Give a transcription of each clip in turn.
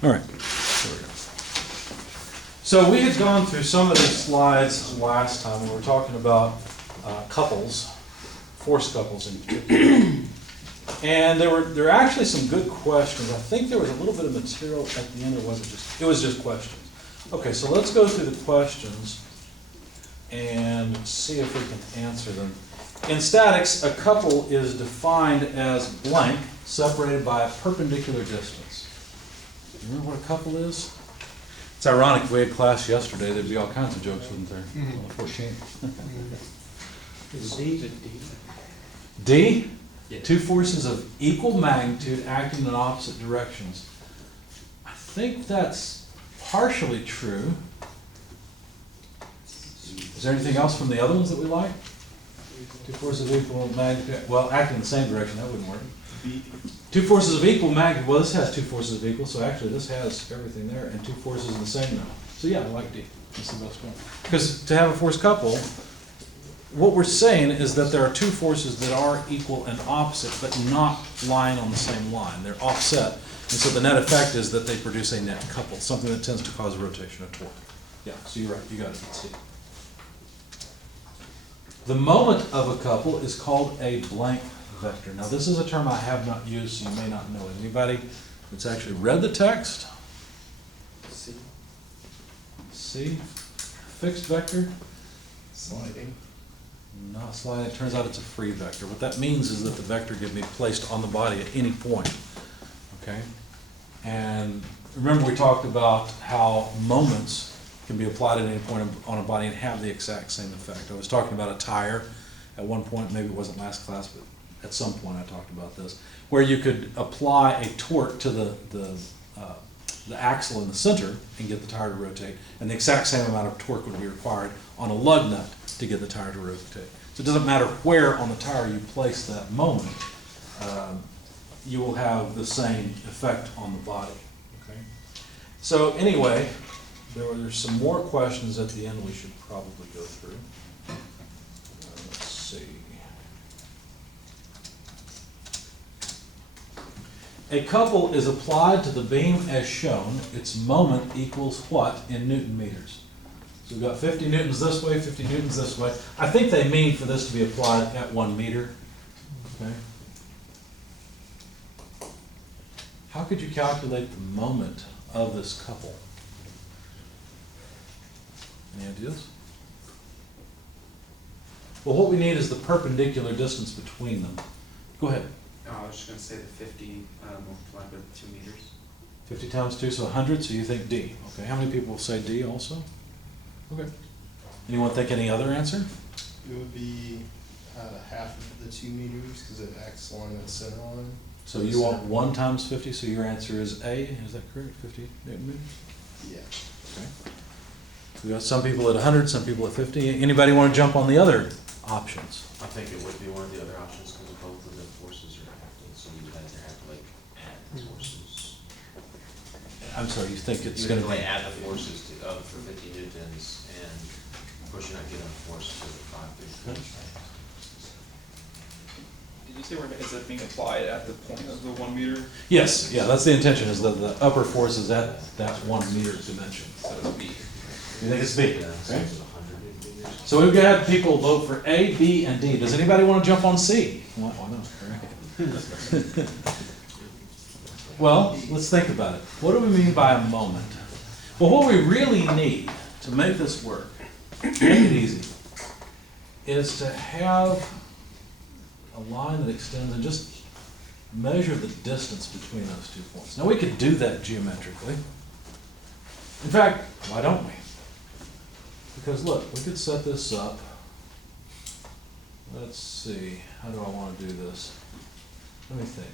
All right. There we go. So we had gone through some of these slides last time. We were talking about couples, force couples in particular. And there were actually some good questions. I think there was a little bit of material at the end, or was it just? It was just questions. Okay, so let's go through the questions and see if we can answer them. In statics, a couple is defined as blank, separated by a perpendicular distance. You remember what a couple is? It's ironic, if we had class yesterday, there'd be all kinds of jokes, wouldn't there? On the 14th. D? Yeah. Two forces of equal magnitude acting in opposite directions. I think that's partially true. Is there anything else from the other ones that we like? Two forces of equal magnitude, well, acting in the same direction, that wouldn't work. Two forces of equal magnitude, well, this has two forces of equal, so actually this has everything there, and two forces of the same now. So yeah, I like D. That's the best one. Because to have a force couple, what we're saying is that there are two forces that are equal and opposite, but not lying on the same line. They're offset. And so the net effect is that they produce a net couple, something that tends to cause a rotation of torque. Yeah, so you're right, you got it, C. The moment of a couple is called a blank vector. Now this is a term I have not used, so you may not know it. Anybody that's actually read the text? C. C. Fixed vector? Sliding. Not sliding. It turns out it's a free vector. What that means is that the vector can be placed on the body at any point. Okay? And remember we talked about how moments can be applied at any point on a body and have the exact same effect. I was talking about a tire at one point, maybe it wasn't last class, but at some point I talked about this, where you could apply a torque to the axle in the center and get the tire to rotate, and the exact same amount of torque would be required on a lug nut to get the tire to rotate. So it doesn't matter where on the tire you place that moment, you will have the same effect on the body. Okay? So anyway, there's some more questions at the end we should probably go through. Let's see. A couple is applied to the beam as shown. Its moment equals what in Newton meters? So we've got 50 newtons this way, 50 newtons this way. I think they mean for this to be applied at 1 meter. Okay. How could you calculate the moment of this couple? Any ideas? Well, what we need is the perpendicular distance between them. Go ahead. I was just going to say the 50 multiplied by 2 meters. 50 times 2, so 100, so you think D. Okay, how many people will say D also? Okay. Anyone think any other answer? It would be half of the 2 meters because it acts along the center line. So you want 1 times 50, so your answer is A, is that correct? 50 Newton meters? Yeah. Okay. We got some people at 100, some people at 50. Anybody want to jump on the other options? I think it would be one of the other options because both of the forces are acting, so you would either have to like add the forces. I'm sorry, you think it's You going would to like be... add the forces to, for 50 newtons, and of course you're not getting a force to the 5 newtons. Did you say is that being applied at the point of the 1 meter? Yes, yeah, that's the intention, is that the upper force is at that 1 meter dimension. So it would be. You think it's B? Yeah, so Okay. it's 100 meters. So we've got people vote for A, B, and D. Does anybody want to jump on C? Why not? Right. Well, let's think about it. What do we mean by a moment? Well, what we really need to make this work, make it easy, is to have a line that extends and just measure the distance between those 2 points. Now we could do that geometrically. In fact, why don't we? Because look, we could set this up. Let's see, how do I want to do this? Let me think.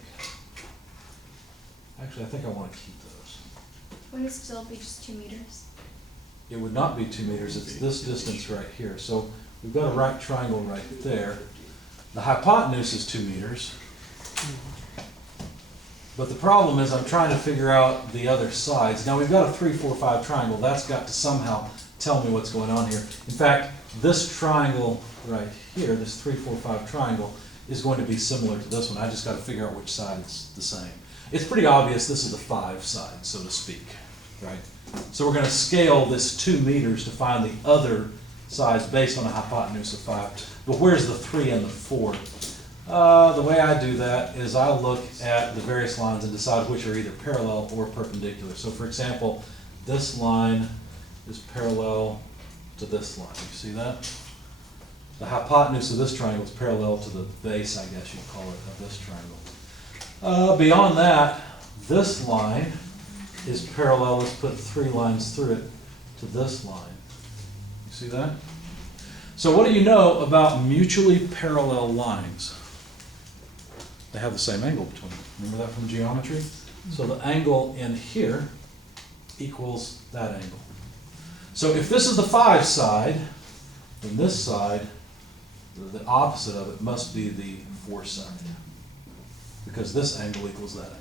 Actually, I think I want to keep those. Wouldn't it still be just 2 meters? It would not be 2 meters, it's this distance right here. So we've got a right triangle right there. The hypotenuse is 2 meters. But the problem is I'm trying to figure out the other sides. Now we've got a 3, 4, 5 triangle. That's got to somehow tell me what's going on here. In fact, this triangle right here, this 3, 4, 5 triangle, is going to be similar to this one. I just got to figure out which side is the same. it's pretty obvious this is the 5 side, so to speak, right? So we're gonna scale this 2 meters to find the other sides based on a hypotenuse of 5. But where's the 3 and the 4? The way I do that is I look at the various lines and decide which are either parallel or perpendicular. So for example, this line is parallel to this line. You see that? The hypotenuse of this triangle is parallel to the base, I guess you'd call it, of this triangle. Beyond that, this line is parallel, let's put 3 lines through it, to this line. You see that? So what do you know about mutually parallel lines? They have the same angle between them. Remember that from geometry? So the angle in here equals that angle. So if this is the 5 side, then this side, the opposite of it, must be the 4 side. Because this angle equals that angle.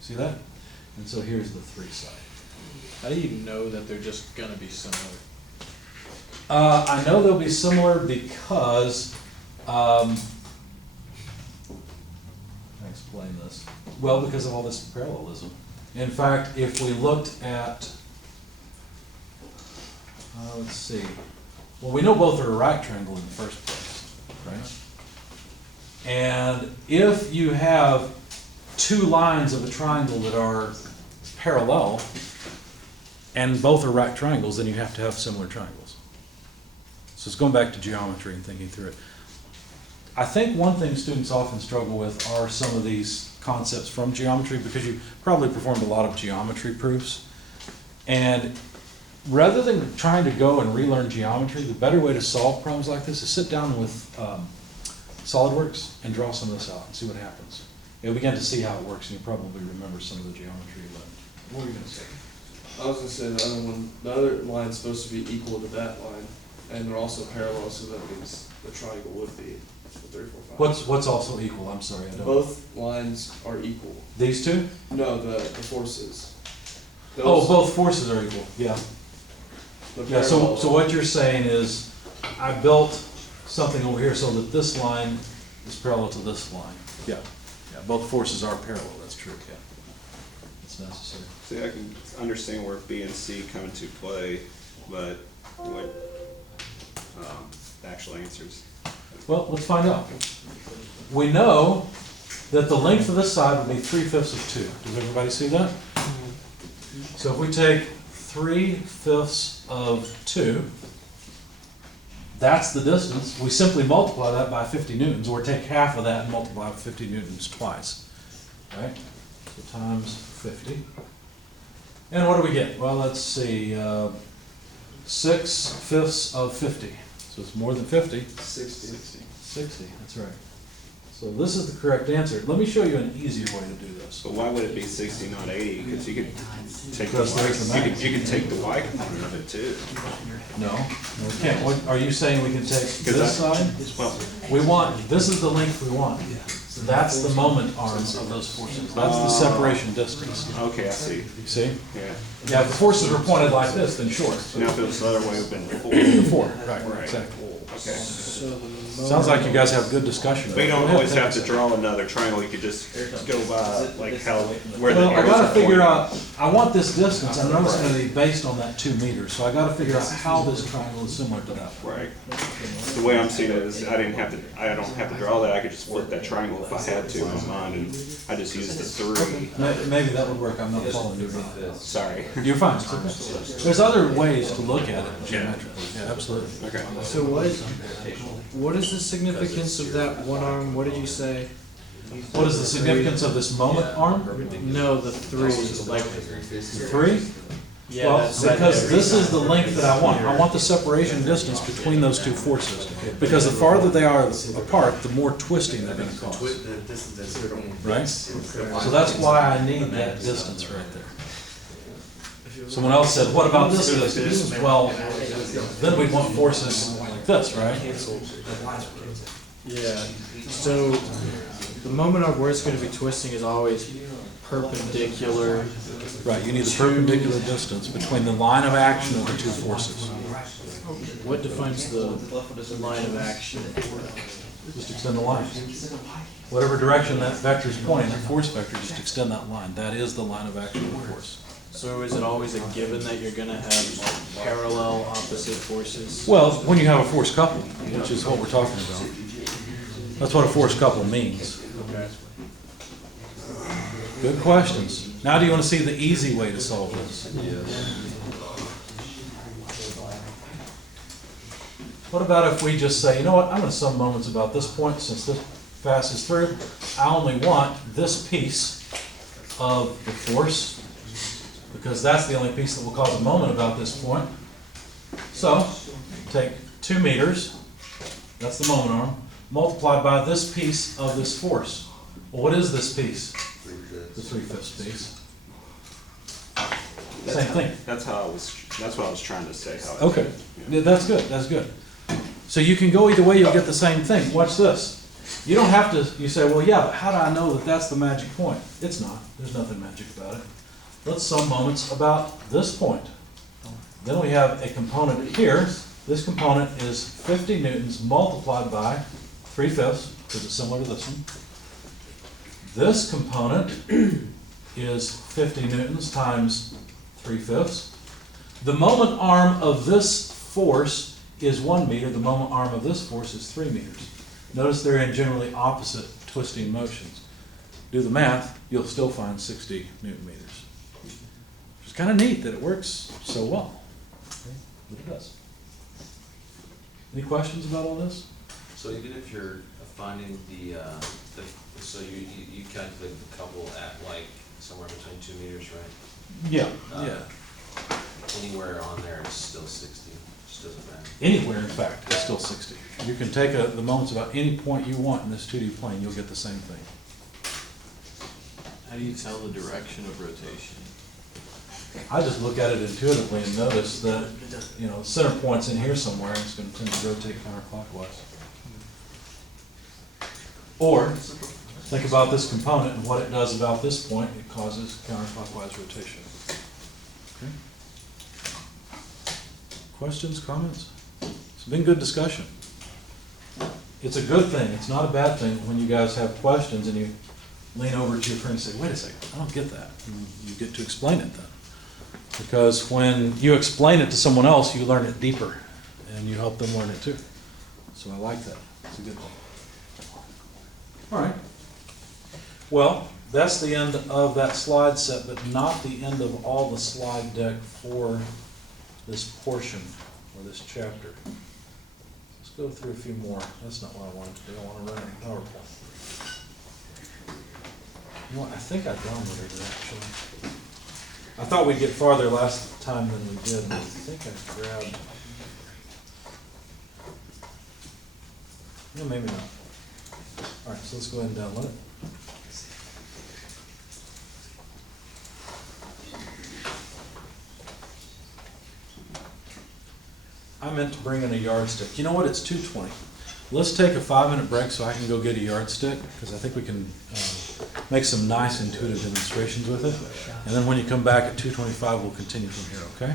See that? And so here's the 3 side. How do you know that they're just gonna be similar? I know they'll be similar because, how can I explain this? Well, because of all this parallelism. In fact, if we looked at, let's see, well, we know both are a right triangle in the first place, right? And if you have 2 lines of a triangle that are parallel, and both are right triangles, then you have to have similar triangles. So it's going back to geometry and thinking through it. I think one thing students often struggle with are some of these concepts from geometry, because you probably performed a lot of geometry proofs. And rather than trying to go and relearn geometry, the better way to solve problems like this is sit down with SolidWorks and draw some of this out and see what happens. You'll begin to see how it works, and you probably remember some of the geometry you learned. What were you going to say? I was gonna say the other line's supposed to be equal to that line, and they're also parallel, so that means the triangle would be 3, 4, 5. What's also equal? I'm sorry, I don't. Both lines are equal. These two? No, the forces. Oh, Those- both forces are equal, yeah. the Yeah, parallel- so what you're saying is, I built something over here so that this line is parallel to this line. Yeah, yeah, both forces are parallel, that's true, yeah. It's necessary. See, I can understand where B and C come into play, but what, the actual answers. Well, let's find out. We know that the length of this side would be 3/5 of 2. Does everybody see that? So if we take 3/5 of 2, that's the distance. We simply multiply that by 50 newtons, or take half of that and multiply by 50 newtons twice. Right? So times 50. And what do we get? Well, let's see, 6/5 of 50. So it's more than 50. 60. 60, that's right. So this is the correct answer. Let me show you an easier way to do this. So why would it be 60, not 80? Because you could take the Because there's the y, math. you could take the y component of it too. No, we can't. What, are you saying we can take this side? Well, We want, this is the length we want. That's the moment arms of those forces. That's the separation distance. okay, I see. You see? Yeah. Yeah, if the forces were pointed like this, then sure. Now if it was the other way, it would have been 4. Before, right, Right. exactly. Okay. So the Sounds like you guys have good discussion. But you don't always have to draw another triangle. You could just go by like how, where the Well, I arrows gotta are figure pointing. out, I want this distance, I know it's gonna be based on that 2 meters, so I gotta figure out how this triangle is similar to that. Right. The way I'm seeing it is I don't have to draw that. I could just flip that triangle if I had to in my mind, and I just use the 3. Maybe that would work, I'm not following you. Sorry. You're fine, it's okay. There's other ways to look at it geometrically, yeah, absolutely. Okay. So what is the significance of that one arm? What did you say? What is the significance of this moment arm? No, the 3. Like, 3? yeah, Well, that's because this is the length that I want. I want the separation distance between those 2 forces. Because the farther they are apart, the more twisting they're gonna cause, right? So that's why I need that distance right there. Someone else said, what about this distance? Well, then we'd want forces like this, right? yeah. So the moment of where it's going to be twisting is always perpendicular. Right, you need the perpendicular distance between the line of action of the 2 forces. What defines the line of action? Just extend the line. Whatever direction that vector is pointing, that force vector, just extend that line. That is the line of actual force. So is it always a given that you're gonna have parallel opposite forces? Well, when you have a force couple, which is what we're talking about. That's what a force couple means. Okay. Good questions. Now do you want to see the easy way to solve this? What about if we just say, you know what, I'm going to sum moments about this point since this passes through. I only want this piece of the force because that's the only piece that will cause a moment about this point. So, take 2 meters, that's the moment arm, multiplied by this piece of this force. Well, what is this piece? The 3/5 piece. Same thing. That's what I was trying to say. Okay, yeah, that's good, that's good. So you can go either way, you'll get the same thing. Watch this. You don't have to, you say, well, yeah, but how do I know that that's the magic point? It's not. There's nothing magic about it. Let's sum moments about this point. Then we have a component here. This component is 50 newtons multiplied by 3/5, because it's similar to this one. This component is 50 newtons times 3/5. The moment arm of this force is 1 meter. The moment arm of this force is 3 meters. Notice they're in generally opposite twisting motions. Do the math, you'll still find 60 newton meters. It's kind of neat that it works so well. Okay, but it does. Any questions about all this? So even if you're finding so you calculate the couple at like somewhere between 2 meters, right? Yeah. Yeah. Anywhere on there it's still 60, just doesn't matter. Anywhere, in fact, it's still 60. You can take the moments about any point you want in this 2D plane, you'll get the same thing. How do you tell the direction of rotation? I just look at it intuitively and notice that, you know, the center point's in here somewhere and it's going to tend to rotate counterclockwise. Or, think about this component and what it does about this point. It causes counterclockwise rotation. Okay. Questions, comments? It's been good discussion. It's a good thing. It's not a bad thing when you guys have questions and you lean over to your friend and say, wait a second, I don't get that. And you get to explain it then. Because when you explain it to someone else, you learn it deeper and you help them learn it too. So I like that. It's a good thing. All right. Well, that's the end of that slide set, but not the end of all the slide deck for this portion or this chapter. Let's go through a few more. That's not what I wanted to do. I want to run a PowerPoint. You know what? I think I downloaded it actually. I thought we'd get farther last time than we did, but I think I grabbed. No, maybe not. All right, so let's go ahead and download it. I meant to bring in a yardstick. You know what? It's 2:20. Let's take a 5-minute break so I can go get a yardstick, because I think we can make some nice intuitive demonstrations with it. And then when you come back at 2:25, we'll continue from here, okay?